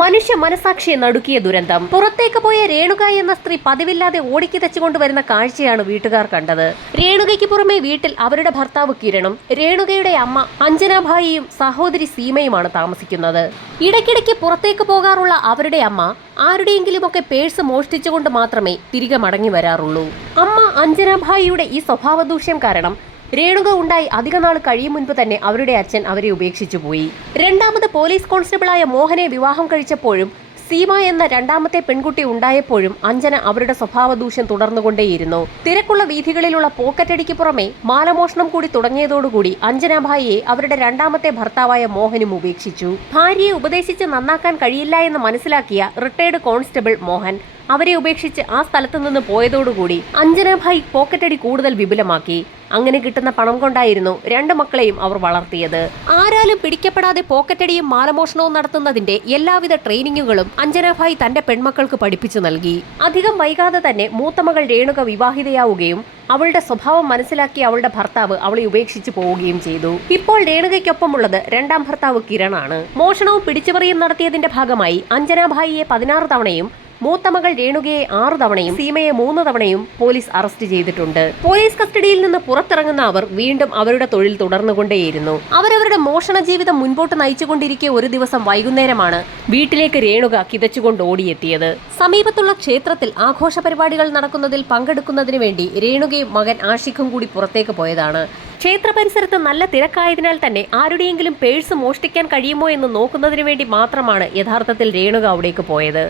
മനുഷ്യ മനസാക്ഷിയെ നടുക്കിയ ദുരന്തം. പുറത്തേക്ക് പോയ രേണുക എന്ന സ്ത്രീ പതിവില്ലാതെ ഓടിക്കിതച്ചുകൊണ്ട് വരുന്ന കാഴ്ചയാണ് വീട്ടുകാർ കണ്ടത്. രേണുകയ്ക്ക് പുറമെ വീട്ടിൽ അവരുടെ ഭർത്താവ് കിരണും രേണുകയുടെ അമ്മ അഞ്ജനാഭായിയും സഹോദരി സീമയുമാണ് താമസിക്കുന്നത്. ഇടയ്ക്കിടയ്ക്ക് പുറത്തേക്ക് പോകാറുള്ള അവരുടെ അമ്മ ആരുടെയെങ്കിലുമൊക്കെ പേഴ്സ് മോഷ്ടിച്ചുകൊണ്ട് മാത്രമേ തിരികെ മടങ്ങി വരാറുള്ളൂ. അമ്മ അഞ്ജനാഭായിയുടെ ഈ സ്വഭാവദൂഷ്യം കാരണം രേണുക ഉണ്ടായി അധിക നാൾ കഴിയും മുൻപ് തന്നെ അവരുടെ അച്ഛൻ അവരെ ഉപേക്ഷിച്ചു പോയി. രണ്ടാമത് പോലീസ് കോൺസ്റ്റബിളായ മോഹനെ വിവാഹം കഴിച്ചപ്പോഴും സീമ എന്ന രണ്ടാമത്തെ പെൺകുട്ടി ഉണ്ടായപ്പോഴും അഞ്ജന അവരുടെ സ്വഭാവ ദൂഷ്യം തുടർന്നുകൊണ്ടേയിരുന്നു. തിരക്കുള്ള വീഥികളിലുള്ള പോക്കറ്റടിക്ക് പുറമെ മാലമോഷണം കൂടി തുടങ്ങിയതോടുകൂടി അഞ്ജന ഭായിയെ അവരുടെ രണ്ടാമത്തെ ഭർത്താവായ മോഹനും ഉപേക്ഷിച്ചു. ഭാര്യയെ ഉപദേശിച്ച് നന്നാക്കാൻ കഴിയില്ല എന്ന് മനസ്സിലാക്കിയ റിട്ടയർഡ് കോൺസ്റ്റബിൾ മോഹൻ അവരെ ഉപേക്ഷിച്ച് ആ സ്ഥലത്തു നിന്ന് പോയതോടുകൂടി അഞ്ജനാഭായ് പോക്കറ്റടി കൂടുതൽ വിപുലമാക്കി. അങ്ങനെ കിട്ടുന്ന പണം കൊണ്ടായിരുന്നു രണ്ട് മക്കളെയും അവർ വളർത്തിയത്. ആരാലും പിടിക്കപ്പെടാതെ പോക്കറ്റടിയും മാലമോഷണവും നടത്തുന്നതിന്റെ എല്ലാവിധ ട്രെയിനിങ്ങുകളും അഞ്ജനാഭായ് തന്റെ പെൺമക്കൾക്ക് പഠിപ്പിച്ചു നൽകി. അധികം വൈകാതെ തന്നെ മൂത്തമകൾ രേണുക വിവാഹിതയാവുകയും അവളുടെ സ്വഭാവം മനസ്സിലാക്കി അവളുടെ ഭർത്താവ് അവളെ ഉപേക്ഷിച്ചു പോവുകയും ചെയ്തു. ഇപ്പോൾ രേണുകയ്ക്കൊപ്പമുള്ളത് രണ്ടാം ഭർത്താവ് കിരണാണ്. മോഷണവും പിടിച്ചുപറിയും നടത്തിയതിന്റെ ഭാഗമായി അഞ്ജനാഭായിയെ പതിനാറ് തവണയും മൂത്ത മകൾ രേണുകയെ ആറു തവണയും സീമയെ മൂന്ന് തവണയും പോലീസ് അറസ്റ്റ് ചെയ്തിട്ടുണ്ട്. പോലീസ് കസ്റ്റഡിയിൽ നിന്ന് പുറത്തിറങ്ങുന്ന അവർ വീണ്ടും അവരുടെ തൊഴിൽ തുടർന്നുകൊണ്ടേയിരുന്നു. അവരവരുടെ മോഷണ ജീവിതം മുൻപോട്ട് നയിച്ചുകൊണ്ടിരിക്കെ ഒരു ദിവസം വൈകുന്നേരമാണ് വീട്ടിലേക്ക് രേണുക കിതച്ചുകൊണ്ട് ഓടിയെത്തിയത്. സമീപത്തുള്ള ക്ഷേത്രത്തിൽ ആഘോഷ പരിപാടികൾ നടക്കുന്നതിൽ പങ്കെടുക്കുന്നതിന് വേണ്ടി രേണുകയും മകൻ ആഷിഖും കൂടി പുറത്തേക്ക് പോയതാണ്. ക്ഷേത്ര പരിസരത്ത് നല്ല തിരക്കായതിനാൽ തന്നെ ആരുടെയെങ്കിലും പേഴ്സ് മോഷ്ടിക്കാൻ കഴിയുമോ എന്ന് നോക്കുന്നതിന് വേണ്ടി മാത്രമാണ് യഥാർത്ഥത്തിൽ രേണുക അവിടേക്ക് പോയത്.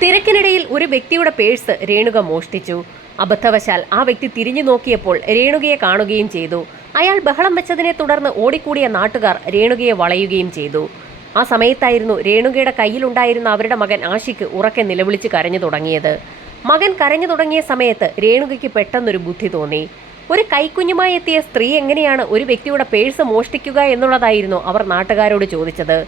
തിരക്കിനിടയിൽ ഒരു വ്യക്തിയുടെ പേഴ്സ് രേണുക മോഷ്ടിച്ചു. അബദ്ധവശാൽ ആ വ്യക്തി തിരിഞ്ഞു നോക്കിയപ്പോൾ രേണുകയെ കാണുകയും ചെയ്തു. അയാൾ ബഹളം വെച്ചതിനെ തുടർന്ന് ഓടിക്കൂടിയ നാട്ടുകാർ രേണുകയെ വളയുകയും ചെയ്തു. ആ സമയത്തായിരുന്നു രേണുകയുടെ കയ്യിലുണ്ടായിരുന്ന അവരുടെ മകൻ ആഷിക്ക് ഉറക്കെ നിലവിളിച്ച് കരഞ്ഞു തുടങ്ങിയത്. മകൻ കരഞ്ഞു തുടങ്ങിയ സമയത്ത് രേണുകയ്ക്ക് പെട്ടെന്നൊരു ബുദ്ധി തോന്നി. ഒരു കൈക്കുഞ്ഞുമായി എത്തിയ സ്ത്രീ എങ്ങനെയാണ് ഒരു വ്യക്തിയുടെ പേഴ്സ് മോഷ്ടിക്കുക എന്നുള്ളതായിരുന്നു അവർ നാട്ടുകാരോട് ചോദിച്ചത്.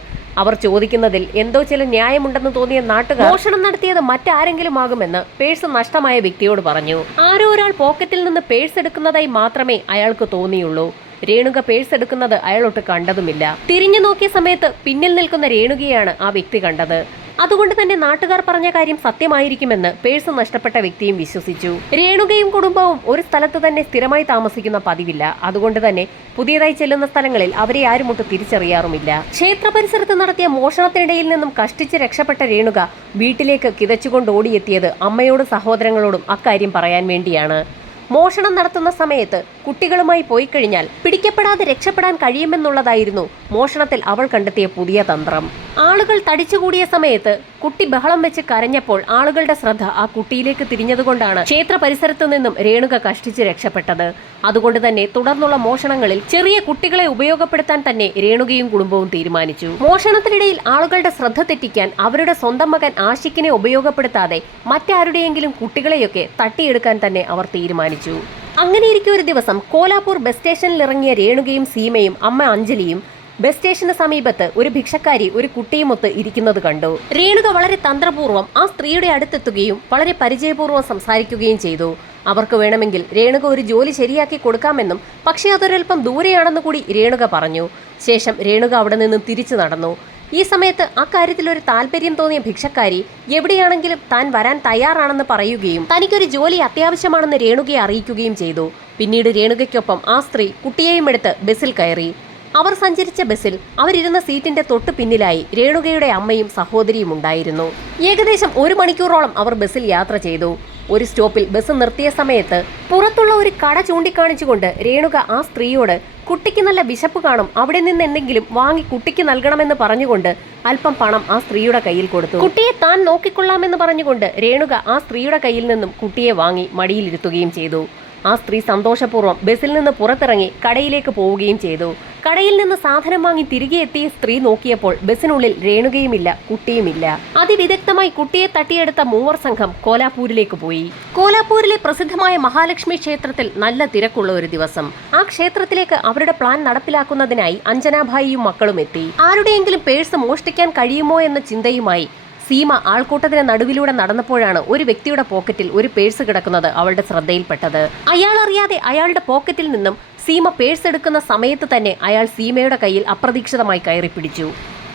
അവർ ചോദിക്കുന്നതിൽ എന്തോ ചില ന്യായമുണ്ടെന്ന് തോന്നിയ നാട്ടുകാർ മോഷണം നടത്തിയത് മറ്റാരെങ്കിലും ആകുമെന്ന് പേഴ്സ് നഷ്ടമായ വ്യക്തിയോട് പറഞ്ഞു. ആരോ ഒരാൾ പോക്കറ്റിൽ നിന്ന് പേഴ്സ് എടുക്കുന്നതായി മാത്രമേ അയാൾക്ക് തോന്നിയുള്ളൂ. രേണുക പേഴ്സ് എടുക്കുന്നത് അയാളൊട്ട് കണ്ടതുമില്ല. തിരിഞ്ഞു നോക്കിയ സമയത്ത് പിന്നിൽ നിൽക്കുന്ന രേണുകയാണ് ആ വ്യക്തി കണ്ടത്. അതുകൊണ്ട് തന്നെ നാട്ടുകാർ പറഞ്ഞ കാര്യം സത്യമായിരിക്കുമെന്ന് പേഴ്സ് നഷ്ടപ്പെട്ട വ്യക്തിയും വിശ്വസിച്ചു. രേണുകയും കുടുംബവും ഒരു സ്ഥലത്ത് തന്നെ സ്ഥിരമായി താമസിക്കുന്ന പതിവില്ല. അതുകൊണ്ട് തന്നെ പുതിയതായി ചെല്ലുന്ന സ്ഥലങ്ങളിൽ അവരെ ആരും ഒട്ട് തിരിച്ചറിയാറുമില്ല. ക്ഷേത്ര പരിസരത്ത് നടത്തിയ മോഷണത്തിനിടയിൽ നിന്നും കഷ്ടിച്ച് രക്ഷപ്പെട്ട രേണുക വീട്ടിലേക്ക് കിതച്ചുകൊണ്ട് ഓടിയെത്തിയത് അമ്മയോടും സഹോദരങ്ങളോടും അക്കാര്യം പറയാൻ വേണ്ടിയാണ്. മോഷണം നടത്തുന്ന സമയത്ത് കുട്ടികളുമായി പോയി കഴിഞ്ഞാൽ പിടിക്കപ്പെടാതെ രക്ഷപ്പെടാൻ കഴിയുമെന്നുള്ളതായിരുന്നു മോഷണത്തിൽ അവൾ കണ്ടെത്തിയ പുതിയ തന്ത്രം. ആളുകൾ തടിച്ചുകൂടിയ സമയത്ത് കുട്ടി ബഹളം വെച്ച് കരഞ്ഞപ്പോൾ ആളുകളുടെ ശ്രദ്ധ ആ കുട്ടിയിലേക്ക് തിരിഞ്ഞതുകൊണ്ടാണ് ക്ഷേത്ര പരിസരത്തു നിന്നും രേണുക കഷ്ടിച്ച് രക്ഷപ്പെട്ടത്. അതുകൊണ്ട് തന്നെ തുടർന്നുള്ള മോഷണങ്ങളിൽ ചെറിയ കുട്ടികളെ ഉപയോഗപ്പെടുത്താൻ തന്നെ രേണുകയും കുടുംബവും തീരുമാനിച്ചു. മോഷണത്തിനിടയിൽ ആളുകളുടെ ശ്രദ്ധ തെറ്റിക്കാൻ അവരുടെ സ്വന്തം മകൻ ആഷിക്കിനെ ഉപയോഗപ്പെടുത്താതെ മറ്റാരുടെയെങ്കിലും കുട്ടികളെയൊക്കെ തട്ടിയെടുക്കാൻ തന്നെ അവർ തീരുമാനിച്ചു. അങ്ങനെയിരിക്കെ ഒരു ദിവസം കോലാപൂർ ബസ് സ്റ്റേഷനിൽ ഇറങ്ങിയ രേണുകയും സീമയും അമ്മ അഞ്ജലിയും ബസ് സ്റ്റേഷന് സമീപത്ത് ഒരു ഭിക്ഷക്കാരി ഒരു കുട്ടിയുമൊത്ത് ഇരിക്കുന്നത് കണ്ടു. രേണുക വളരെ തന്ത്രപൂർവം ആ സ്ത്രീയുടെ അടുത്തെത്തുകയും വളരെ പരിചയപൂർവം സംസാരിക്കുകയും ചെയ്തു. അവർക്ക് വേണമെങ്കിൽ രേണുക ഒരു ജോലി ശരിയാക്കി കൊടുക്കാമെന്നും പക്ഷേ അതൊരൽപ്പം ദൂരെയാണെന്ന് കൂടി രേണുക പറഞ്ഞു. ശേഷം രേണുക അവിടെ നിന്നും തിരിച്ചു നടന്നു. ഈ സമയത്ത് അക്കാര്യത്തിൽ ഒരു താല്പര്യം തോന്നിയ ഭിക്ഷക്കാരി എവിടെയാണെങ്കിലും താൻ വരാൻ തയ്യാറാണെന്ന് പറയുകയും തനിക്കൊരു ജോലി അത്യാവശ്യമാണെന്ന് രേണുകയെ അറിയിക്കുകയും ചെയ്തു. പിന്നീട് രേണുകയ്ക്കൊപ്പം ആ സ്ത്രീ കുട്ടിയെയും എടുത്ത് ബസ്സിൽ കയറി. അവർ സഞ്ചരിച്ച ബസ്സിൽ അവരിരുന്ന സീറ്റിന്റെ തൊട്ട് പിന്നിലായി രേണുകയുടെ അമ്മയും സഹോദരിയും ഉണ്ടായിരുന്നു. ഏകദേശം ഒരു മണിക്കൂറോളം അവർ ബസ്സിൽ യാത്ര ചെയ്തു. ഒരു സ്റ്റോപ്പിൽ ബസ് നിർത്തിയ സമയത്ത് പുറത്തുള്ള ഒരു കട ചൂണ്ടിക്കാണിച്ചുകൊണ്ട് രേണുക ആ സ്ത്രീയോട് കുട്ടിക്ക് നല്ല വിശപ്പ് കാണും. അവിടെ നിന്ന് എന്തെങ്കിലും വാങ്ങി കുട്ടിക്ക് നൽകണമെന്ന് പറഞ്ഞുകൊണ്ട് അല്പം പണം ആ സ്ത്രീയുടെ കയ്യിൽ കൊടുത്തു. കുട്ടിയെ താൻ നോക്കിക്കൊള്ളാമെന്ന് പറഞ്ഞുകൊണ്ട് രേണുക ആ സ്ത്രീയുടെ കയ്യിൽ നിന്നും കുട്ടിയെ വാങ്ങി മടിയിലിരുത്തുകയും ചെയ്തു. ആ സ്ത്രീ സന്തോഷപൂർവം ബസ്സിൽ നിന്ന് പുറത്തിറങ്ങി കടയിലേക്ക് പോവുകയും ചെയ്തു. കടയിൽ നിന്ന് സാധനം വാങ്ങി തിരികെ എത്തിയ സ്ത്രീ നോക്കിയപ്പോൾ ബസ്സിനുള്ളിൽ രേണുകയുമില്ല കുട്ടിയുമില്ല. അതിവിദഗ്ധമായി കുട്ടിയെ തട്ടിയെടുത്ത മൂവർ സംഘം കോലാപൂരിലേക്ക് പോയി. കോലാപൂരിലെ പ്രസിദ്ധമായ മഹാലക്ഷ്മി ക്ഷേത്രത്തിൽ നല്ല തിരക്കുള്ള ഒരു ദിവസം. ആ ക്ഷേത്രത്തിലേക്ക് അവരുടെ പ്ലാൻ നടപ്പിലാക്കുന്നതിനായി അഞ്ജനാഭായിയും മക്കളും എത്തി. ആരുടെയെങ്കിലും പേഴ്സ് മോഷ്ടിക്കാൻ കഴിയുമോ എന്ന ചിന്തയുമായി സീമ ആൾക്കൂട്ടത്തിന് നടുവിലൂടെ നടന്നപ്പോഴാണ് ഒരു വ്യക്തിയുടെ പോക്കറ്റിൽ ഒരു പേഴ്സ് കിടക്കുന്നത് അവളുടെ ശ്രദ്ധയിൽപ്പെട്ടത്. അയാൾ അറിയാതെ അയാളുടെ പോക്കറ്റിൽ നിന്നും സീമ പേഴ്സ് എടുക്കുന്ന സമയത്ത് തന്നെ അയാൾ സീമയുടെ കയ്യിൽ അപ്രതീക്ഷിതമായി കയറി പിടിച്ചു.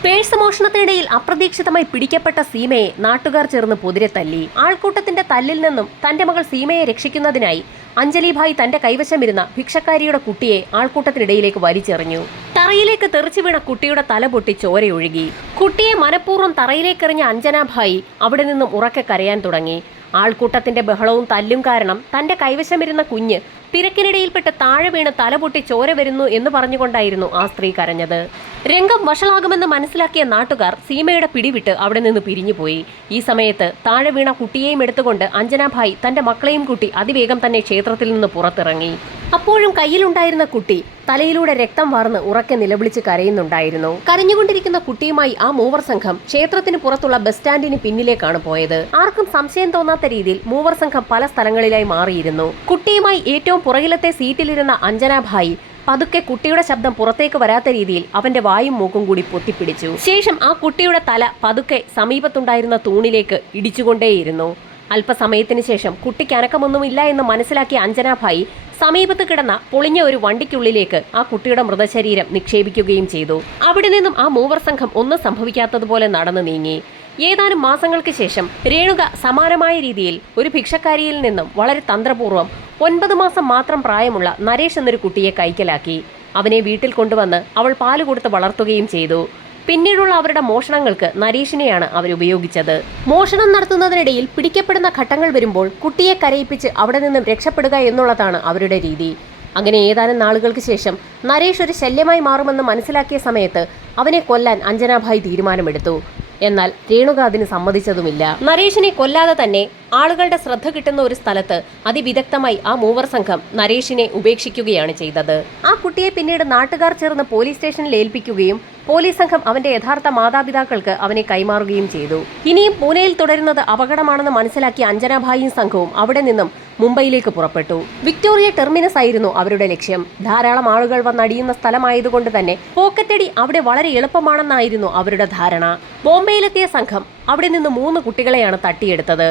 പേഴ്സ് മോഷണത്തിനിടയിൽ അപ്രതീക്ഷിതമായി പിടിക്കപ്പെട്ട സീമയെ നാട്ടുകാർ ചേർന്ന് പൊതിരെ തല്ലി. ആൾക്കൂട്ടത്തിന്റെ തല്ലിൽ നിന്നും തന്റെ മകൾ സീമയെ രക്ഷിക്കുന്നതിനായി അഞ്ജലിഭായ് തന്റെ കൈവശമിരുന്ന ഭിക്ഷക്കാരിയുടെ കുട്ടിയെ ആൾക്കൂട്ടത്തിനിടയിലേക്ക് വലിച്ചെറിഞ്ഞു. തറയിലേക്ക് തെറിച്ചു വീണ കുട്ടിയുടെ തല പൊട്ടി ചോരയൊഴുകി കുട്ടിയെ മനഃപൂർവം തറയിലേക്കെറിഞ്ഞ അഞ്ജനാഭായി അവിടെ നിന്നും ഉറക്കെ കരയാൻ തുടങ്ങി. ആൾക്കൂട്ടത്തിന്റെ ബഹളവും തല്ലും കാരണം തന്റെ കൈവശമിരുന്ന കുഞ്ഞ് തിരക്കിനിടയിൽപ്പെട്ട് താഴെ വീണ് തല പൊട്ടി ചോര വരുന്നു എന്ന് പറഞ്ഞുകൊണ്ടായിരുന്നു ആ സ്ത്രീ കരഞ്ഞത്. രംഗം വഷളാകുമെന്ന് മനസ്സിലാക്കിയ നാട്ടുകാർ സീമയുടെ പിടിവിട്ട് അവിടെ നിന്ന് പിരിഞ്ഞുപോയി ഈ സമയത്ത് താഴെ വീണ കുട്ടിയെയും എടുത്തുകൊണ്ട് അഞ്ജനാഭായി തന്റെ മക്കളെയും കൂട്ടി അതിവേഗം തന്നെ ക്ഷേത്രത്തിൽ നിന്ന് പുറത്തിറങ്ങി. അപ്പോഴും കയ്യിലുണ്ടായിരുന്ന കുട്ടി തലയിലൂടെ രക്തം വാർന്ന് ഉറക്കെ നിലവിളിച്ച് കരയുന്നുണ്ടായിരുന്നു. കരഞ്ഞുകൊണ്ടിരിക്കുന്ന കുട്ടിയുമായി ആ മൂവർ സംഘം ക്ഷേത്രത്തിന് പുറത്തുള്ള ബസ് സ്റ്റാൻഡിന് പിന്നിലേക്കാണ് പോയത്. ആർക്കും സംശയം തോന്നാത്ത രീതിയിൽ മൂവർ സംഘം പല സ്ഥലങ്ങളിലായി മാറിയിരുന്നു. കുട്ടിയുമായി ഏറ്റവും പുറകിലത്തെ സീറ്റിലിരുന്ന അഞ്ജനാഭായി പതുക്കെ കുട്ടിയുടെ ശബ്ദം പുറത്തേക്ക് വരാത്ത രീതിയിൽ അവന്റെ വായും മൂക്കും കൂടി പൊത്തിപ്പിടിച്ചു. ശേഷം ആ കുട്ടിയുടെ തല പതുക്കെ സമീപത്തുണ്ടായിരുന്ന തൂണിലേക്ക് ഇടിച്ചുകൊണ്ടേയിരുന്നു. അല്പസമയത്തിന് ശേഷം കുട്ടിക്ക് അനക്കമൊന്നുമില്ല എന്ന് മനസ്സിലാക്കിയ അഞ്ജനാഭായി സമീപത്ത് കിടന്ന പൊളിഞ്ഞ ഒരു വണ്ടിക്കുള്ളിലേക്ക് ആ കുട്ടിയുടെ മൃതശരീരം നിക്ഷേപിക്കുകയും ചെയ്തു. അവിടെ നിന്നും ആ മൂവർ സംഘം ഒന്നും സംഭവിക്കാത്തതുപോലെ നടന്നു നീങ്ങി. ഏതാനും മാസങ്ങൾക്ക് ശേഷം രേണുക സമാനമായ രീതിയിൽ ഒരു ഭിക്ഷക്കാരിയിൽ നിന്നും വളരെ തന്ത്രപൂർവം ഒൻപത് മാസം മാത്രം പ്രായമുള്ള നരേഷ് എന്നൊരു കുട്ടിയെ കൈക്കലാക്കി. അവനെ വീട്ടിൽ കൊണ്ടുവന്ന് അവൾ പാൽ കൊടുത്ത് വളർത്തുകയും ചെയ്തു. പിന്നീടുള്ള അവരുടെ മോഷണങ്ങൾക്ക് നരേഷിനെയാണ് അവരുപയോഗിച്ചത് മോഷണം നടത്തുന്നതിനിടയിൽ പിടിക്കപ്പെടുന്ന ഘട്ടങ്ങൾ വരുമ്പോൾ കുട്ടിയെ കരയിപ്പിച്ച് അവിടെ നിന്നും രക്ഷപ്പെടുക എന്നുള്ളതാണ് അവരുടെ രീതി. അങ്ങനെ ഏതാനും നാളുകൾക്ക് ശേഷം നരേഷ് ഒരു ശല്യമായി മാറുമെന്ന് മനസ്സിലാക്കിയ സമയത്ത് അവനെ കൊല്ലാൻ അഞ്ജനാഭായ് തീരുമാനമെടുത്തു. എന്നാൽ രേണുക അതിന് സമ്മതിച്ചതുമില്ല. നരേഷിനെ കൊല്ലാതെ തന്നെ ആളുകളുടെ ശ്രദ്ധ കിട്ടുന്ന ഒരു സ്ഥലത്ത് അതിവിദഗ്ധമായി ആ മൂവർ സംഘം നരേഷിനെ ഉപേക്ഷിക്കുകയാണ് ചെയ്തത്. ആ കുട്ടിയെ പിന്നീട് നാട്ടുകാർ ചേർന്ന് പോലീസ് സ്റ്റേഷനിൽ ഏൽപ്പിക്കുകയും പോലീസ് സംഘം അവന്റെ യഥാർത്ഥ മാതാപിതാക്കൾക്ക് അവനെ കൈമാറുകയും ചെയ്തു. ഇനിയും പൂനെയിൽ തുടരുന്നത് അപകടമാണെന്ന് മനസ്സിലാക്കിയ അഞ്ജനാഭായിയും സംഘവും അവിടെ നിന്നും മുംബൈയിലേക്ക് പുറപ്പെട്ടു. വിക്ടോറിയ ടെർമിനസ് ആയിരുന്നു അവരുടെ ലക്ഷ്യം. ധാരാളം ആളുകൾ വന്നടിയുന്ന സ്ഥലമായതുകൊണ്ട് തന്നെ പോക്കറ്റടി അവിടെ വളരെ എളുപ്പമാണെന്നായിരുന്നു അവരുടെ ധാരണ. ബോംബെയിലെത്തിയ സംഘം അവിടെ നിന്ന് മൂന്ന് കുട്ടികളെയാണ് തട്ടിയെടുത്തത്.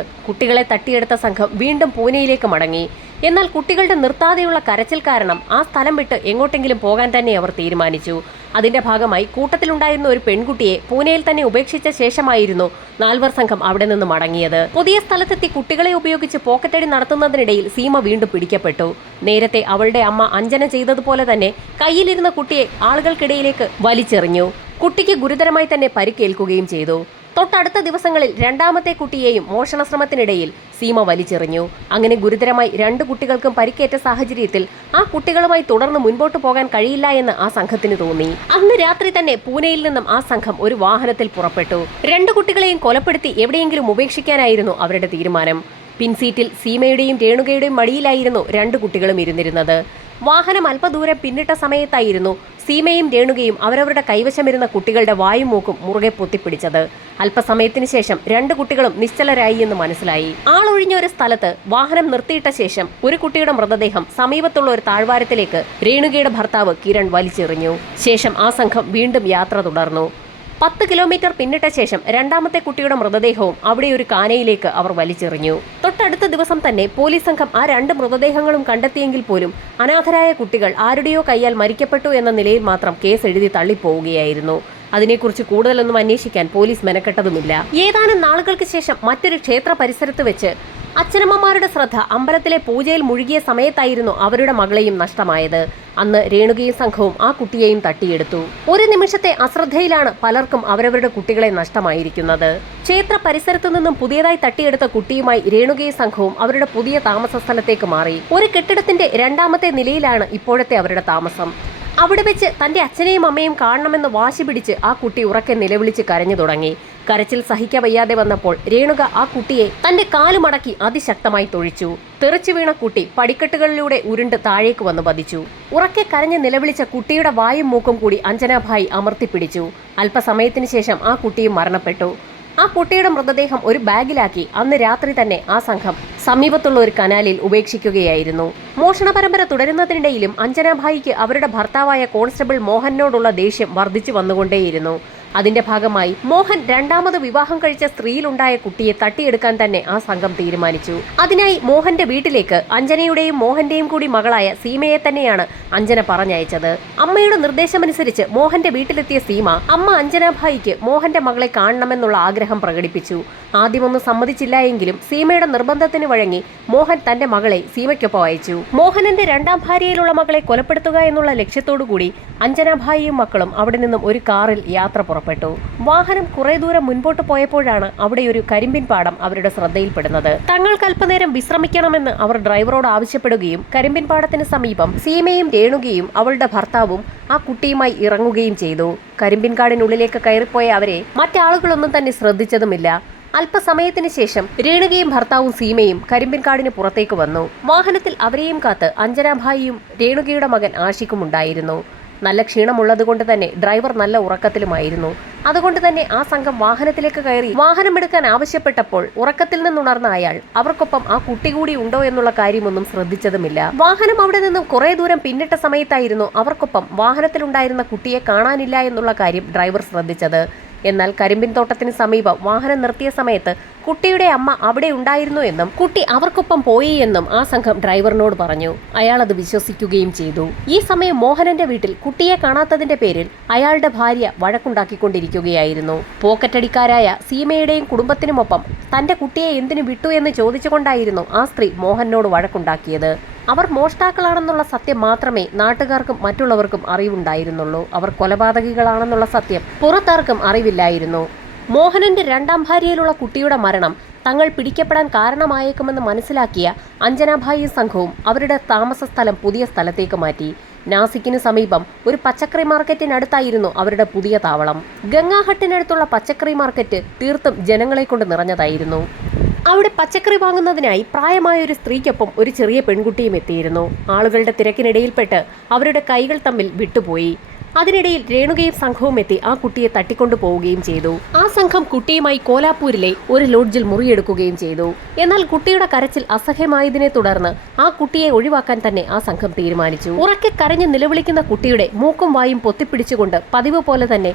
കുട്ടികളെ തട്ടിയെടുത്ത സംഘം വീണ്ടും പൂനെയിലേക്ക് മടങ്ങി. എന്നാൽ കുട്ടികളുടെ നിർത്താതെയുള്ള കരച്ചിൽ കാരണം ആ സ്ഥലം വിട്ട് എങ്ങോട്ടെങ്കിലും പോകാൻ തന്നെ അവർ തീരുമാനിച്ചു. അതിന്റെ ഭാഗമായി കൂട്ടത്തിലുണ്ടായിരുന്ന ഒരു പെൺകുട്ടിയെ പൂനെയിൽ തന്നെ ഉപേക്ഷിച്ച ശേഷമായിരുന്നു നാൽവർ സംഘം അവിടെ നിന്ന് മടങ്ങിയത്. പുതിയ സ്ഥലത്തെത്തി കുട്ടികളെ ഉപയോഗിച്ച് പോക്കറ്റടി നടത്തുന്നതിനിടയിൽ സീമ വീണ്ടും പിടിക്കപ്പെട്ടു. നേരത്തെ അവളുടെ അമ്മ അഞ്ജന ചെയ്തതുപോലെ തന്നെ കയ്യിലിരുന്ന കുട്ടിയെ ആളുകൾക്കിടയിലേക്ക് വലിച്ചെറിഞ്ഞു. കുട്ടിക്ക് ഗുരുതരമായി തന്നെ പരിക്കേൽക്കുകയും ചെയ്തു. തൊട്ടടുത്ത ദിവസങ്ങളിൽ രണ്ടാമത്തെ കുട്ടിയെയും മോഷണ ശ്രമത്തിനിടയിൽ സീമ വലിച്ചെറിഞ്ഞു. അങ്ങനെ ഗുരുതരമായി രണ്ട് കുട്ടികൾക്കും പരിക്കേറ്റ സാഹചര്യത്തിൽ ആ കുട്ടികളുമായി തുടർന്ന് മുൻപോട്ട് പോകാൻ കഴിയില്ല എന്ന് ആ സംഘത്തിന് തോന്നി. അന്ന് രാത്രി തന്നെ പൂനെയിൽ നിന്നും ആ സംഘം ഒരു വാഹനത്തിൽ പുറപ്പെട്ടു. രണ്ട് കുട്ടികളെയും കൊലപ്പെടുത്തി എവിടെയെങ്കിലും ഉപേക്ഷിക്കാനായിരുന്നു അവരുടെ തീരുമാനം. പിൻസീറ്റിൽ സീമയുടെയും രേണുകയുടെയും മടിയിലായിരുന്നു രണ്ട് കുട്ടികളും ഇരുന്നിരുന്നത്. വാഹനം അല്പദൂരം പിന്നിട്ട സമയത്തായിരുന്നു സീമയും രേണുകയും അവരവരുടെ കൈവശമിരുന്ന കുട്ടികളുടെ വായും മൂക്കും മുറുകെ പൊത്തിപ്പിടിച്ചത്. അല്പസമയത്തിന് ശേഷം രണ്ട് കുട്ടികളും നിശ്ചലരായി എന്ന് മനസ്സിലായി. ആളൊഴിഞ്ഞ ഒരു സ്ഥലത്ത് വാഹനം നിർത്തിയിട്ട ശേഷം ഒരു കുട്ടിയുടെ മൃതദേഹം സമീപത്തുള്ള ഒരു താഴ്വാരത്തിലേക്ക് രേണുകയുടെ ഭർത്താവ് കിരൺ വലിച്ചെറിഞ്ഞു. ശേഷം ആ സംഘം വീണ്ടും യാത്ര തുടർന്നു. പത്ത് കിലോമീറ്റർ പിന്നിട്ട ശേഷം രണ്ടാമത്തെ കുട്ടിയുടെ മൃതദേഹവും അവിടെ ഒരു കാനയിലേക്ക് അവർ വലിച്ചെറിഞ്ഞു. തൊട്ടടുത്ത ദിവസം തന്നെ പോലീസ് സംഘം ആ രണ്ട് മൃതദേഹങ്ങളും കണ്ടെത്തിയെങ്കിൽ പോലും അനാഥരായ കുട്ടികൾ ആരുടെയോ കൈയാൽ മരിക്കപ്പെട്ടു എന്ന നിലയിൽ മാത്രം കേസ് എഴുതി തള്ളിപ്പോവുകയായിരുന്നു. അതിനെക്കുറിച്ച് കൂടുതലൊന്നും അന്വേഷിക്കാൻ പോലീസ് മെനക്കെട്ടതുമില്ല. ഏതാനും നാളുകൾക്ക് ശേഷം മറ്റൊരു ക്ഷേത്ര പരിസരത്ത് വെച്ച് അച്ഛനമ്മമാരുടെ ശ്രദ്ധ അമ്പലത്തിലെ പൂജയിൽ മുഴുകിയ സമയത്തായിരുന്നു അവരുടെ മകളെയും നഷ്ടമായത്. അന്ന് രേണുകയും സംഘവും ആ കുട്ടിയെയും തട്ടിയെടുത്തു. ഒരു നിമിഷത്തെ അശ്രദ്ധയിലാണ് പലർക്കും അവരവരുടെ കുട്ടികളെ നഷ്ടമായിരിക്കുന്നത്. ക്ഷേത്ര പരിസരത്തു നിന്നും പുതിയതായി തട്ടിയെടുത്ത കുട്ടിയുമായി രേണുകയും സംഘവും അവരുടെ പുതിയ താമസ സ്ഥലത്തേക്ക് മാറി. ഒരു കെട്ടിടത്തിന്റെ രണ്ടാമത്തെ നിലയിലാണ് ഇപ്പോഴത്തെ അവരുടെ താമസം. അവിടെ വെച്ച് തന്റെ അച്ഛനെയും അമ്മയും കാണണമെന്ന് വാശി പിടിച്ച് ആ കുട്ടി ഉറക്കെ നിലവിളിച്ച് കരഞ്ഞു തുടങ്ങി. കരച്ചിൽ സഹിക്കവയ്യാതെ വന്നപ്പോൾ രേണുക ആ കുട്ടിയെ തന്റെ കാലുമടക്കി അതിശക്തമായി തൊഴിച്ചു. തെറിച്ചു വീണ കുട്ടി പടിക്കെട്ടുകളിലൂടെ ഉരുണ്ട് താഴേക്ക് വന്ന് പതിച്ചു. ഉറക്കെ കരഞ്ഞ് നിലവിളിച്ച കുട്ടിയുടെ വായും മൂക്കും കൂടി അഞ്ജനാഭായി അമർത്തിപ്പിടിച്ചു അല്പസമയത്തിന് ശേഷം ആ കുട്ടിയും മരണപ്പെട്ടു. ആ കുട്ടിയുടെ മൃതദേഹം ഒരു ബാഗിലാക്കി അന്ന് രാത്രി തന്നെ ആ സംഘം സമീപത്തുള്ള ഒരു കനാലിൽ ഉപേക്ഷിക്കുകയായിരുന്നു. മോഷണ പരമ്പര തുടരുന്നതിനിടയിലും അഞ്ജനാഭായിക്ക് അവരുടെ ഭർത്താവായ കോൺസ്റ്റബിൾ മോഹനോടുള്ള ദേഷ്യം വർദ്ധിച്ചു വന്നുകൊണ്ടേയിരുന്നു. അതിന്റെ ഭാഗമായി മോഹൻ രണ്ടാമത് വിവാഹം കഴിച്ച സ്ത്രീയിലുണ്ടായ കുട്ടിയെ തട്ടിയെടുക്കാൻ തന്നെ ആ സംഘം തീരുമാനിച്ചു. അതിനായി മോഹന്റെ വീട്ടിലേക്ക് അഞ്ജനയുടെയും മോഹന്റെയും കൂടി മകളായ സീമയെ തന്നെയാണ് അഞ്ജന പറഞ്ഞയച്ചത്. അമ്മയുടെ നിർദ്ദേശമനുസരിച്ച് മോഹന്റെ വീട്ടിലെത്തിയ സീമ അമ്മ അഞ്ജനാഭായിക്ക് മോഹന്റെ മകളെ കാണണമെന്നുള്ള ആഗ്രഹം പ്രകടിപ്പിച്ചു. ആദ്യമൊന്നും സമ്മതിച്ചില്ല എങ്കിലും സീമയുടെ നിർബന്ധത്തിന് വഴങ്ങി മോഹൻ തന്റെ മകളെ സീമയ്ക്കൊപ്പം അയച്ചു. മോഹനന്റെ രണ്ടാം ഭാര്യയിലുള്ള മകളെ കൊലപ്പെടുത്തുക എന്നുള്ള ലക്ഷ്യത്തോടുകൂടി അഞ്ജനാഭായിയും മക്കളും അവിടെ നിന്നും ഒരു കാറിൽ യാത്ര പുറപ്പെട്ടു. വാഹനം കുറെ ദൂരം മുൻപോട്ട് പോയപ്പോഴാണ് അവിടെ ഒരു കരിമ്പിൻ പാടം അവരുടെ ശ്രദ്ധയിൽപ്പെടുന്നത്. തങ്ങൾക്ക് അല്പനേരം വിശ്രമിക്കണമെന്ന് അവർ ഡ്രൈവറോട് ആവശ്യപ്പെടുകയും കരിമ്പിൻ പാടത്തിന് സമീപം സീമയും രേണുകയും അവളുടെ ഭർത്താവും ആ കുട്ടിയുമായി ഇറങ്ങുകയും ചെയ്തു. കരിമ്പിൻ കാടിനുള്ളിലേക്ക് കയറിപ്പോയ അവരെ മറ്റാളുകളൊന്നും തന്നെ ശ്രദ്ധിച്ചതുമില്ല. അല്പസമയത്തിന് ശേഷം രേണുകയും ഭർത്താവും സീമയും കരിമ്പിൻകാടിന് പുറത്തേക്ക് വന്നു. വാഹനത്തിൽ അവരെയും കാത്ത് അഞ്ജനാഭായിയും രേണുകയുടെ മകൻ ആഷിക്കും ഉണ്ടായിരുന്നു. നല്ല ക്ഷീണമുള്ളത് കൊണ്ട് തന്നെ ഡ്രൈവർ നല്ല ഉറക്കത്തിലുമായിരുന്നു. അതുകൊണ്ട് തന്നെ ആ സംഘം വാഹനത്തിലേക്ക് കയറി വാഹനം എടുക്കാൻ ആവശ്യപ്പെട്ടപ്പോൾ ഉറക്കത്തിൽ നിന്നുണർന്ന അയാൾ അവർക്കൊപ്പം ആ കുട്ടി കൂടി ഉണ്ടോ എന്നുള്ള കാര്യമൊന്നും ശ്രദ്ധിച്ചതുമില്ല. വാഹനം അവിടെ നിന്നും കുറെ ദൂരം പിന്നിട്ട സമയത്തായിരുന്നു അവർക്കൊപ്പം വാഹനത്തിലുണ്ടായിരുന്ന കുട്ടിയെ കാണാനില്ല എന്നുള്ള കാര്യം ഡ്രൈവർ ശ്രദ്ധിച്ചത്. എന്നാൽ കരിമ്പിൻ തോട്ടത്തിന് സമീപം വാഹനം നിർത്തിയ സമയത്ത് കുട്ടിയുടെ അമ്മ അവിടെ ഉണ്ടായിരുന്നു എന്നും കുട്ടി അവർക്കൊപ്പം പോയി എന്നും ആ സംഘം ഡ്രൈവറിനോട് പറഞ്ഞു. അയാൾ അത് വിശ്വസിക്കുകയും ചെയ്തു. ഈ സമയം മോഹനന്റെ വീട്ടിൽ കുട്ടിയെ കാണാത്തതിന്റെ പേരിൽ അയാളുടെ ഭാര്യ വഴക്കുണ്ടാക്കിക്കൊണ്ടിരിക്കുകയായിരുന്നു. പോക്കറ്റടിക്കാരായ സീമയുടെയും കുടുംബത്തിനുമൊപ്പം തന്റെ കുട്ടിയെ എന്തിനു വിട്ടു എന്ന് ചോദിച്ചുകൊണ്ടായിരുന്നു ആ സ്ത്രീ മോഹനോട് വഴക്കുണ്ടാക്കിയത്. അവർ മോഷ്ടാക്കളാണെന്നുള്ള സത്യം മാത്രമേ നാട്ടുകാർക്കും മറ്റുള്ളവർക്കും അറിവുണ്ടായിരുന്നുള്ളൂ. അവർ കൊലപാതകികളാണെന്നുള്ള സത്യം പുറത്താർക്കും അറിവില്ലായിരുന്നു. മോഹനന്റെ രണ്ടാം ഭാര്യയിലുള്ള കുട്ടിയുടെ മരണം തങ്ങൾ പിടിക്കപ്പെടാൻ കാരണമായേക്കുമെന്ന് മനസ്സിലാക്കിയ അഞ്ജനാഭായി സംഘവും അവരുടെ താമസ സ്ഥലം പുതിയ സ്ഥലത്തേക്ക് മാറ്റി. നാസിക്കിന് സമീപം ഒരു പച്ചക്കറി മാർക്കറ്റിനടുത്തായിരുന്നു അവരുടെ പുതിയ താവളം. ഗംഗാഹട്ടിനടുത്തുള്ള പച്ചക്കറി മാർക്കറ്റ് തീർത്തും ജനങ്ങളെ കൊണ്ട് നിറഞ്ഞതായിരുന്നു. അവിടെ പച്ചക്കറി വാങ്ങുന്നതിനായി പ്രായമായ ഒരു സ്ത്രീക്കൊപ്പം ഒരു ചെറിയ പെൺകുട്ടിയും എത്തിയിരുന്നു. ആളുകളുടെ തിരക്കിനിടയിൽപ്പെട്ട് അവരുടെ കൈകൾ തമ്മിൽ വിട്ടുപോയി. അതിനിടയിൽ രേണുകയും സംഘവും എത്തി ആ കുട്ടിയെ തട്ടിക്കൊണ്ടു പോവുകയും ചെയ്തു. ആ സംഘം കുട്ടിയുമായി കോലാപ്പൂരിലെ ഒരു ലോഡ്ജിൽ മുറിയെടുക്കുകയും ചെയ്തു. എന്നാൽ കുട്ടിയുടെ കരച്ചിൽ അസഹ്യമായതിനെ തുടർന്ന് ആ കുട്ടിയെ ഒഴിവാക്കാൻ തന്നെ ആ സംഘം തീരുമാനിച്ചു. ഉറക്കെ കരഞ്ഞ് നിലവിളിക്കുന്ന കുട്ടിയുടെ മൂക്കും വായും പൊത്തിപ്പിടിച്ചുകൊണ്ട് പതിവ് പോലെ തന്നെ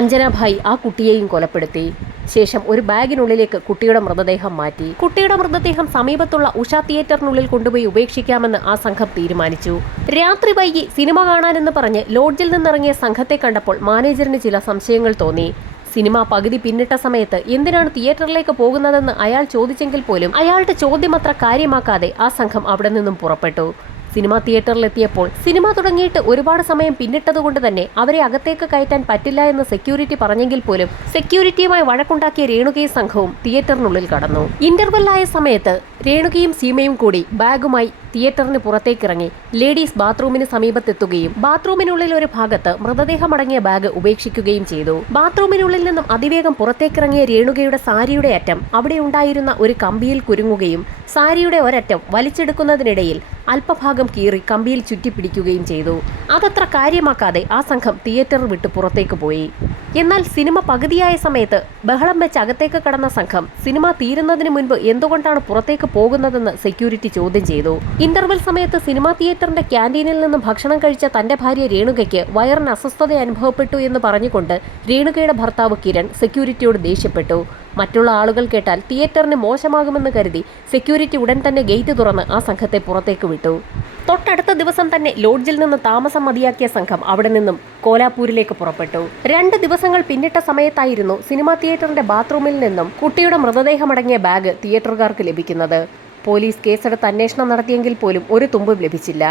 അഞ്ജനാഭായി ആ കുട്ടിയെയും കൊലപ്പെടുത്തി. ശേഷം ഒരു ബാഗിനുള്ളിലേക്ക് കുട്ടിയുടെ മൃതദേഹം മാറ്റി. കുട്ടിയുടെ മൃതദേഹം സമീപത്തുള്ള ഉഷ തിയേറ്ററിനുള്ളിൽ കൊണ്ടുപോയി ഉപേക്ഷിക്കാമെന്ന് ആ സംഘം തീരുമാനിച്ചു. രാത്രി വൈകി സിനിമ കാണാനെന്ന് പറഞ്ഞ് ലോഡ്ജിൽ നിന്നിറങ്ങിയ സംഘത്തെ കണ്ടപ്പോൾ മാനേജറിന് ചില സംശയങ്ങൾ തോന്നി. സിനിമ പകുതി പിന്നിട്ട സമയത്ത് എന്തിനാണ് തിയേറ്ററിലേക്ക് പോകുന്നതെന്ന് അയാൾ ചോദിച്ചെങ്കിൽ പോലും അയാളുടെ ചോദ്യം കാര്യമാക്കാതെ ആ സംഘം അവിടെ നിന്നും പുറപ്പെട്ടു. സിനിമാ തിയേറ്ററിലെത്തിയപ്പോൾ സിനിമ തുടങ്ങിയിട്ട് ഒരുപാട് സമയം പിന്നിട്ടതുകൊണ്ട് തന്നെ അവരെ അകത്തേക്ക് കയറ്റാൻ പറ്റില്ല എന്ന് സെക്യൂരിറ്റി പറഞ്ഞെങ്കിൽ പോലും സെക്യൂരിറ്റിയുമായി വഴക്കുണ്ടാക്കിയ രേണുകയും സംഘവും തിയേറ്ററിനുള്ളിൽ കടന്നു. ഇന്റർവെല്ലായ സമയത്ത് രേണുകയും സീമയും കൂടി ബാഗുമായി തിയേറ്ററിന് പുറത്തേക്കിറങ്ങി. ലേഡീസ് ബാത്റൂമിന് സമീപത്തെത്തുകയും ബാത്റൂമിനുള്ളിൽ ഒരു ഭാഗത്ത് മൃതദേഹമടങ്ങിയ ബാഗ് ഉപേക്ഷിക്കുകയും ചെയ്തു. ബാത്റൂമിനുള്ളിൽ നിന്നും അതിവേഗം പുറത്തേക്കിറങ്ങിയ രേണുകയുടെ സാരിയുടെ അറ്റം അവിടെ ഉണ്ടായിരുന്ന ഒരു കമ്പിയിൽ കുരുങ്ങുകയും സാരിയുടെ ഒരറ്റം വലിച്ചെടുക്കുന്നതിനിടയിൽ അല്പഭാഗം കീറി കമ്പിയിൽ ചുറ്റിപ്പിടിക്കുകയും ചെയ്തു. അതത്ര കാര്യമാക്കാതെ ആ സംഘം തിയേറ്റർ വിട്ട് പുറത്തേക്ക് പോയി. എന്നാൽ സിനിമ പകുതിയായ സമയത്ത് ബഹളം വെച്ച് അകത്തേക്ക് കടന്ന സംഘം സിനിമ തീരുന്നതിന് മുൻപ് എന്തുകൊണ്ടാണ് പുറത്തേക്ക് പോകുന്നതെന്ന് സെക്യൂരിറ്റി ചോദ്യം ചെയ്തു. ഇന്റർവെൽ സമയത്ത് സിനിമാ തിയേറ്ററിന്റെ ക്യാന്റീനിൽ നിന്ന് ഭക്ഷണം കഴിച്ച തന്റെ ഭാര്യ രേണുകയ്ക്ക് വയറിന് അസ്വസ്ഥത അനുഭവപ്പെട്ടു എന്ന് പറഞ്ഞുകൊണ്ട് രേണുകയുടെ ഭർത്താവ് കിരൺ സെക്യൂരിറ്റിയോട് ദേഷ്യപ്പെട്ടു. മറ്റുള്ള ആളുകൾ കേട്ടാൽ തിയേറ്ററിന് മോശമാകുമെന്ന് കരുതി സെക്യൂരിറ്റി ഉടൻ തന്നെ ഗേറ്റ് തുറന്ന് ആ സംഘത്തെ പുറത്തേക്ക് വിട്ടു. തൊട്ടടുത്ത ദിവസം തന്നെ ലോഡ്ജിൽ നിന്ന് താമസം മതിയാക്കിയ സംഘം അവിടെ നിന്നും കോലാപൂരിലേക്ക് പുറപ്പെട്ടു. രണ്ട് ദിവസങ്ങൾ പിന്നിട്ട സമയത്തായിരുന്നു സിനിമാ തിയേറ്ററിന്റെ ബാത്റൂമിൽ നിന്നും കുട്ടിയുടെ മൃതദേഹമടങ്ങിയ ബാഗ് തിയേറ്ററുകാർക്ക് ലഭിക്കുന്നത്. പോലീസ് കേസെടുത്ത് അന്വേഷണം നടത്തിയെങ്കിൽ പോലും ഒരു തുമ്പും ലഭിച്ചില്ല.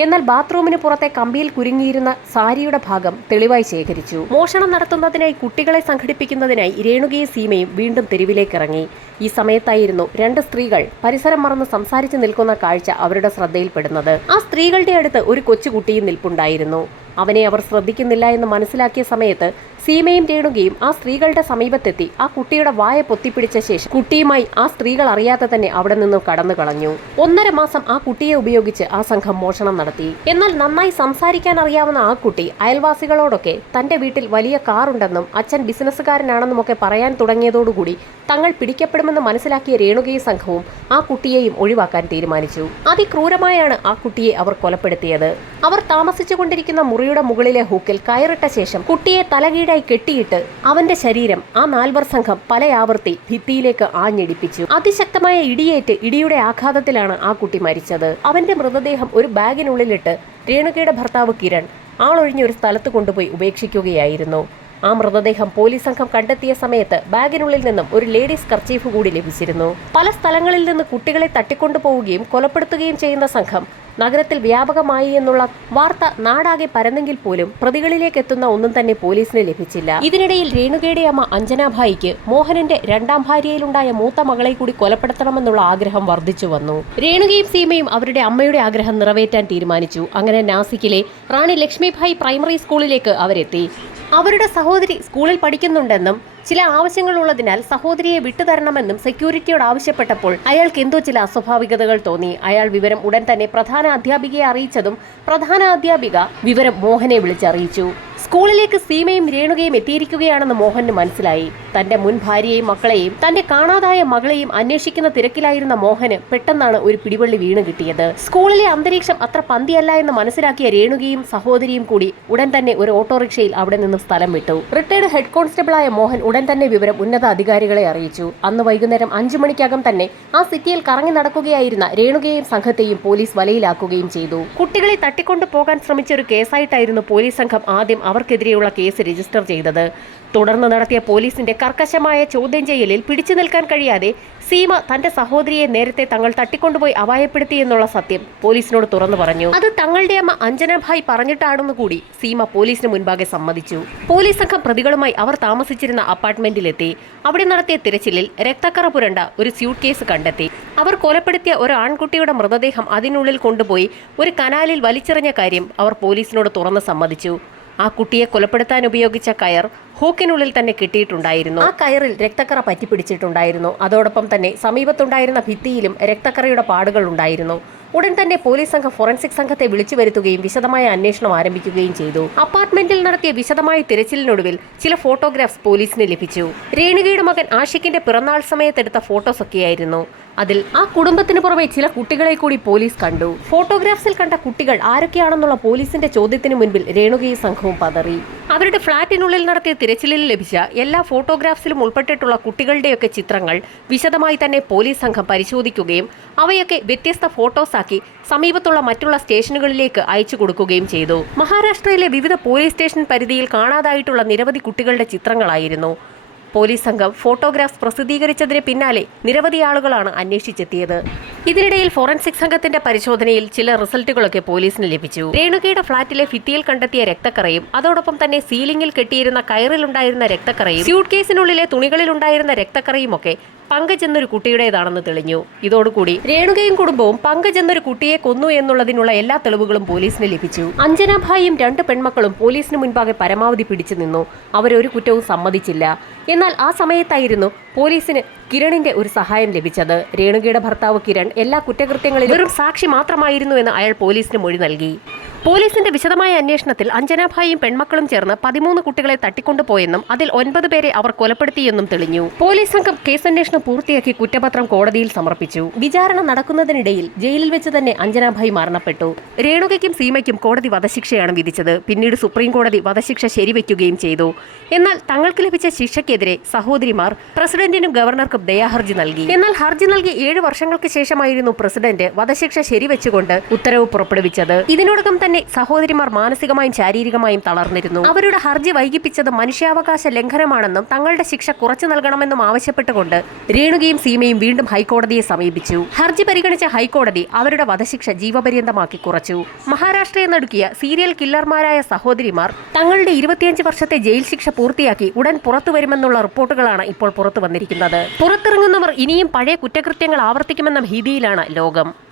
എന്നാൽ ബാത്റൂമിന് പുറത്തെ കമ്പിയിൽ കുരുങ്ങിയിരുന്ന സാരിയുടെ ഭാഗം തെളിവായി ശേഖരിച്ചു. മോഷണം നടത്തുന്നതിനായി കുട്ടികളെ സംഘടിപ്പിക്കുന്നതിനായി രേണുകയും സീമയും വീണ്ടും തെരുവിലേക്കിറങ്ങി. ഈ സമയത്തായിരുന്നു രണ്ട് സ്ത്രീകൾ പരിസരം മറന്ന് സംസാരിച്ചു നിൽക്കുന്ന കാഴ്ച അവരുടെ ശ്രദ്ധയിൽപ്പെടുന്നത്. ആ സ്ത്രീകളുടെ അടുത്ത് ഒരു കൊച്ചുകുട്ടിയും നിൽപ്പുണ്ടായിരുന്നു. അവനെ അവർ ശ്രദ്ധിക്കുന്നില്ല എന്ന് മനസ്സിലാക്കിയ സമയത്ത് സീമയും രേണുകയും ആ സ്ത്രീകളുടെ സമീപത്തെത്തി. ആ കുട്ടിയുടെ വായ പൊത്തിപ്പിടിച്ച ശേഷം കുട്ടിയുമായി ആ സ്ത്രീകൾ അറിയാതെ തന്നെ അവിടെ നിന്ന് കടന്നു കളഞ്ഞു. ഒന്നര മാസം ആ കുട്ടിയെ ഉപയോഗിച്ച് ആ സംഘം മോഷണം നടത്തി. എന്നാൽ നന്നായി സംസാരിക്കാൻ അറിയാവുന്ന ആ കുട്ടി അയൽവാസികളോടൊക്കെ തന്റെ വീട്ടിൽ വലിയ കാറുണ്ടെന്നും അച്ഛൻ ബിസിനസ്സുകാരനാണെന്നും ഒക്കെ പറയാൻ തുടങ്ങിയതോടുകൂടി തങ്ങൾ പിടിക്കപ്പെടുമെന്ന് മനസ്സിലാക്കിയ രേണുകയും സംഘവും ആ കുട്ടിയെയും ഒഴിവാക്കാൻ തീരുമാനിച്ചു. അതിക്രൂരമായാണ് ആ കുട്ടിയെ അവർ കൊലപ്പെടുത്തിയത്. അവർ താമസിച്ചുകൊണ്ടിരിക്കുന്ന മുറിയുടെ മുകളിലെ ഹൂക്കിൽ കയറിട്ട ശേഷം കുട്ടിയെ തലകീഴ രണ്ടുപേരായി കെട്ടിയിട്ട് അവന്റെ ശരീരം ആ നാൽവർ സംഘം പലയാവർത്തി ഭിത്തിയിലേക്ക് ആഞ്ഞിടിപ്പിച്ചു. അതിശക്തമായ ഇടിയേറ്റ് ഇടിയുടെ ആഘാതത്തിലാണ് ആ കുട്ടി മരിച്ചത്. അവന്റെ മൃതദേഹം ഒരു ബാഗിനുള്ളിലിട്ട് രേണുകയുടെ ഭർത്താവ് കിരൺ ആളൊഴിഞ്ഞ ഒരു സ്ഥലത്ത് കൊണ്ടുപോയി ഉപേക്ഷിക്കുകയായിരുന്നു. ആ മൃതദേഹം പോലീസ് സംഘം കണ്ടെത്തിയ സമയത്ത് ബാഗിനുള്ളിൽ നിന്നും ഒരു ലേഡീസ് കർച്ചീഫ് കൂടി ലഭിച്ചിരുന്നു. പല സ്ഥലങ്ങളിൽ നിന്ന് കുട്ടികളെ തട്ടിക്കൊണ്ടുപോവുകയും കൊലപ്പെടുത്തുകയും ചെയ്യുന്ന സംഘം നഗരത്തിൽ വ്യാപകമായി എന്നുള്ള വാർത്ത നാടാകെ പരന്നെങ്കിൽ പോലും പ്രതികളിലേക്ക് എത്തുന്ന ഒന്നും തന്നെ പോലീസിന് ലഭിച്ചില്ല. ഇതിനിടയിൽ രേണുകയുടെ അമ്മ അഞ്ജനാഭായിക്ക് മോഹനന്റെ രണ്ടാം ഭാര്യയിലുണ്ടായ മൂത്ത മകളെ കൂടി കൊലപ്പെടുത്തണമെന്നുള്ള ആഗ്രഹം വർദ്ധിച്ചു വന്നു. രേണുകയും സീമയും അവരുടെ അമ്മയുടെ ആഗ്രഹം നിറവേറ്റാൻ തീരുമാനിച്ചു. അങ്ങനെ നാസിക്കിലെ റാണി ലക്ഷ്മിഭായ് പ്രൈമറി സ്കൂളിലേക്ക് അവരെത്തി. അവരുടെ സഹോദരി സ്കൂളിൽ പഠിക്കുന്നുണ്ടെന്നും ചില ആവശ്യങ്ങളുള്ളതിനാൽ സഹോദരിയെ വിട്ടുതരണമെന്നും സെക്യൂരിറ്റിയോട് ആവശ്യപ്പെട്ടപ്പോൾ അയാൾക്ക് എന്തോ ചില അസ്വാഭാവികതകൾ തോന്നി. അയാൾ വിവരം ഉടൻ തന്നെ പ്രധാന അധ്യാപികയെ അറിയിച്ചതും പ്രധാന അധ്യാപിക വിവരം മോഹനെ വിളിച്ചറിയിച്ചു. സ്കൂളിലേക്ക് സീമയും രേണുകയും എത്തിയിരിക്കുകയാണെന്ന് മോഹന് മനസ്സിലായി. തന്റെ മുൻ ഭാര്യയെയും മക്കളെയും തന്റെ കാണാതായ മകളെയും അന്വേഷിക്കുന്ന തിരക്കിലായിരുന്ന മോഹന് പെട്ടെന്നാണ് ഒരു പിടിവള്ളി വീണ് കിട്ടിയത്. സ്കൂളിലെ അന്തരീക്ഷം അത്ര പന്തിയല്ല എന്ന് മനസ്സിലാക്കിയ രേണുകയും സഹോദരിയും കൂടി ഉടൻ തന്നെ ഒരു ഓട്ടോറിക്ഷയിൽ അവിടെ നിന്നും സ്ഥലം വിട്ടു. റിട്ടയർഡ് ഹെഡ് കോൺസ്റ്റബിളായ മോഹൻ ഉടൻ തന്നെ വിവരം ഉന്നത അധികാരികളെ അറിയിച്ചു. അന്ന് വൈകുന്നേരം അഞ്ചു മണിക്കകം തന്നെ ആ സിറ്റിയിൽ കറങ്ങി നടക്കുകയായിരുന്ന രേണുകയും സംഘത്തെയും പോലീസ് വലയിലാക്കുകയും ചെയ്തു. കുട്ടികളെ തട്ടിക്കൊണ്ടു പോകാൻ ശ്രമിച്ച ഒരു കേസായിട്ടായിരുന്നു പോലീസ് സംഘം ആദ്യം അവർക്കെതിരെയുള്ള കേസ് രജിസ്റ്റർ ചെയ്തത്. തുടർന്ന് നടത്തിയ പോലീസിന്റെ കർക്കശമായ ചോദ്യം ചെയ്യലിൽ പിടിച്ചു നിൽക്കാൻ കഴിയാതെ സീമ തന്റെ സഹോദരിയെ നേരത്തെ തങ്ങൾ തട്ടിക്കൊണ്ടുപോയി അപായപ്പെടുത്തി എന്നുള്ള സത്യം പോലീസിനോട് തുറന്നു പറഞ്ഞു. അത് തങ്ങളുടെ അമ്മ അഞ്ജനഭായ് പറഞ്ഞിട്ടാണെന്ന് കൂടി സീമ പോലീസിന് മുൻപാകെ സമ്മതിച്ചു. പോലീസ് സംഘം പ്രതികളുമായി അവർ താമസിച്ചിരുന്ന അപ്പാർട്ട്മെന്റിലെത്തി. അവിടെ നടത്തിയ തിരച്ചിലിൽ രക്തക്കറ പുരണ്ട ഒരു സ്യൂട്ട് കേസ് കണ്ടെത്തി. അവർ കൊലപ്പെടുത്തിയ ഒരു ആൺകുട്ടിയുടെ മൃതദേഹം അതിനുള്ളിൽ കൊണ്ടുപോയി ഒരു കനാലിൽ വലിച്ചെറിഞ്ഞ കാര്യം അവർ പോലീസിനോട് തുറന്ന് സമ്മതിച്ചു. ആ കുട്ടിയെ കൊലപ്പെടുത്താൻ ഉപയോഗിച്ച കയർ ഹൂക്കിനുള്ളിൽ തന്നെ കിട്ടിയിട്ടുണ്ടായിരുന്നു. ആ കയറിൽ രക്തക്കറ പറ്റിപ്പിടിച്ചിട്ടുണ്ടായിരുന്നു. അതോടൊപ്പം തന്നെ സമീപത്തുണ്ടായിരുന്ന ഭിത്തിയിലും രക്തക്കറയുടെ പാടുകൾ ഉണ്ടായിരുന്നു. ഉടൻ തന്നെ പോലീസ് സംഘം ഫോറൻസിക് സംഘത്തെ വിളിച്ചു വരുത്തുകയും വിശദമായ അന്വേഷണം ആരംഭിക്കുകയും ചെയ്തു. അപ്പാർട്ട്മെന്റിൽ നടത്തിയ വിശദമായ തിരച്ചിലിനൊടുവിൽ ചില ഫോട്ടോഗ്രാഫ്സ് പോലീസിന് ലഭിച്ചു. രേണുകയുടെ മകൻ ആഷിഖിന്റെ പിറന്നാൾ സമയത്തെടുത്ത ഫോട്ടോസ് ഒക്കെയായിരുന്നു അതിൽ ആ കുടുംബത്തിന് പുറമെ ചില കുട്ടികളെ കൂടി പോലീസ് കണ്ടു. ഫോട്ടോഗ്രാഫ്സിൽ കണ്ട കുട്ടികൾ ആരൊക്കെയാണെന്നുള്ള പോലീസിന്റെ ചോദ്യത്തിന് മുൻപിൽ രേണുകയും സംഘവും പതറി. അവരുടെ ഫ്ളാറ്റിനുള്ളിൽ നടത്തിയ തിരച്ചിലിൽ ലഭിച്ച എല്ലാ ഫോട്ടോഗ്രാഫ്സിലും ഉൾപ്പെട്ടിട്ടുള്ള കുട്ടികളുടെയൊക്കെ ചിത്രങ്ങൾ വിശദമായി തന്നെ പോലീസ് സംഘം പരിശോധിക്കുകയും അവയൊക്കെ വ്യത്യസ്ത ഫോട്ടോസാക്കി സമീപത്തുള്ള മറ്റുള്ള സ്റ്റേഷനുകളിലേക്ക് അയച്ചു കൊടുക്കുകയും ചെയ്തു. മഹാരാഷ്ട്രയിലെ വിവിധ പോലീസ് സ്റ്റേഷൻ പരിധിയിൽ കാണാതായിട്ടുള്ള നിരവധി കുട്ടികളുടെ ചിത്രങ്ങളായിരുന്നു. പോലീസ് സംഘം ഫോട്ടോഗ്രാഫ്സ് പ്രസിദ്ധീകരിച്ചതിന് പിന്നാലെ നിരവധി ആളുകളാണ് അന്വേഷിച്ചെത്തിയത്. ഇതിനിടയിൽ ഫോറൻസിക് സംഘത്തിന്റെ പരിശോധനയിൽ ചില റിസൾട്ടുകളൊക്കെ പോലീസിന് ലഭിച്ചു. രേണുകയുടെ ഫ്ളാറ്റിലെ ഭിത്തിയിൽ കണ്ടെത്തിയ രക്തക്കറയും അതോടൊപ്പം തന്നെ സീലിംഗിൽ കെട്ടിയിരുന്ന കയറിലുണ്ടായിരുന്ന രക്തക്കറയും സ്യൂട്ട് കേസിനുള്ളിലെ തുണികളിലുണ്ടായിരുന്ന രക്തക്കറയും ഒക്കെ പങ്കജ് എന്നൊരു കുട്ടിയുടേതാണെന്ന് തെളിഞ്ഞു. ഇതോടുകൂടി രേണുകയും കുടുംബവും പങ്കജ് എന്നൊരു കുട്ടിയെ കൊന്നു എന്നുള്ളതിനുള്ള എല്ലാ തെളിവുകളും പോലീസിന് ലഭിച്ചു. അഞ്ജനാഭായും രണ്ട് പെൺമക്കളും പോലീസിന് മുൻപാകെ പരമാവധി പിടിച്ചു നിന്നു. അവരൊരു കുറ്റവും സമ്മതിച്ചില്ല. എന്നാൽ ആ സമയത്തായിരുന്നു പോലീസിന് കിരണിന്റെ ഒരു സഹായം ലഭിച്ചത്. രേണുകയുടെ ഭർത്താവ് കിരൺ എല്ലാ കുറ്റകൃത്യങ്ങളിലും വെറും സാക്ഷി മാത്രമായിരുന്നു എന്ന് അയാൾ പോലീസിന് മൊഴി നൽകി. പോലീസിന്റെ വിശദമായ അന്വേഷണത്തിൽ അഞ്ജനാഭായിയും പെൺമക്കളും ചേർന്ന് പതിമൂന്ന് കുട്ടികളെ തട്ടിക്കൊണ്ടുപോയെന്നും അതിൽ ഒൻപത് പേരെ അവർ കൊലപ്പെടുത്തിയെന്നും തെളിഞ്ഞു. പോലീസ് സംഘം കേസന്വേഷണം പൂർത്തിയാക്കി കുറ്റപത്രം കോടതിയിൽ സമർപ്പിച്ചു. വിചാരണ നടക്കുന്നതിനിടയിൽ ജയിലിൽ വെച്ച് തന്നെ അഞ്ജനാഭായി മരണപ്പെട്ടു. രേണുകയ്ക്കും സീമയ്ക്കും കോടതി വധശിക്ഷയാണ് വിധിച്ചത്. പിന്നീട് സുപ്രീം കോടതി വധശിക്ഷ ശരിവെക്കുകയും ചെയ്തു. എന്നാൽ തങ്ങൾക്ക് ലഭിച്ച ശിക്ഷയ്ക്കെതിരെ സഹോദരിമാർ പ്രസിഡന്റിനും ഗവർണർക്കും ദയാഹർജി നൽകി. എന്നാൽ ഹർജി നൽകി ഏഴ് വർഷങ്ങൾക്ക് ശേഷമായിരുന്നു പ്രസിഡന്റ് വധശിക്ഷ ശരിവെച്ചുകൊണ്ട് ഉത്തരവ് പുറപ്പെടുവിച്ചത്. ഇതിനോടകം തന്നെ സഹോദരിമാർ മാനസികമായും ശാരീരികമായും തളർന്നിരുന്നു. അവരുടെ ഹർജി വൈകിപ്പിച്ചത് മനുഷ്യാവകാശ ലംഘനമാണെന്നും തങ്ങളുടെ ശിക്ഷ കുറച്ചു നൽകണമെന്നും ആവശ്യപ്പെട്ടുകൊണ്ട് രേണുകയും സീമയും വീണ്ടും ഹൈക്കോടതിയെ സമീപിച്ചു. ഹർജി പരിഗണിച്ച ഹൈക്കോടതി അവരുടെ വധശിക്ഷ ജീവപര്യന്തമാക്കി കുറച്ചു. മഹാരാഷ്ട്രയെ നടുക്കിയ സീരിയൽ കില്ലർമാരായ സഹോദരിമാർ തങ്ങളുടെ ഇരുപത്തിയഞ്ച് വർഷത്തെ ജയിൽ ശിക്ഷ പൂർത്തിയാക്കി ഉടൻ പുറത്തു വരുമെന്നുള്ള റിപ്പോർട്ടുകളാണ് ഇപ്പോൾ പുറത്തു വന്നിരിക്കുന്നത് പുറത്തിറങ്ങുന്നവർ ഇനിയും പഴയ കുറ്റകൃത്യങ്ങൾ ആവർത്തിക്കുമെന്ന ഭീതിയിലാണ് ലോകം.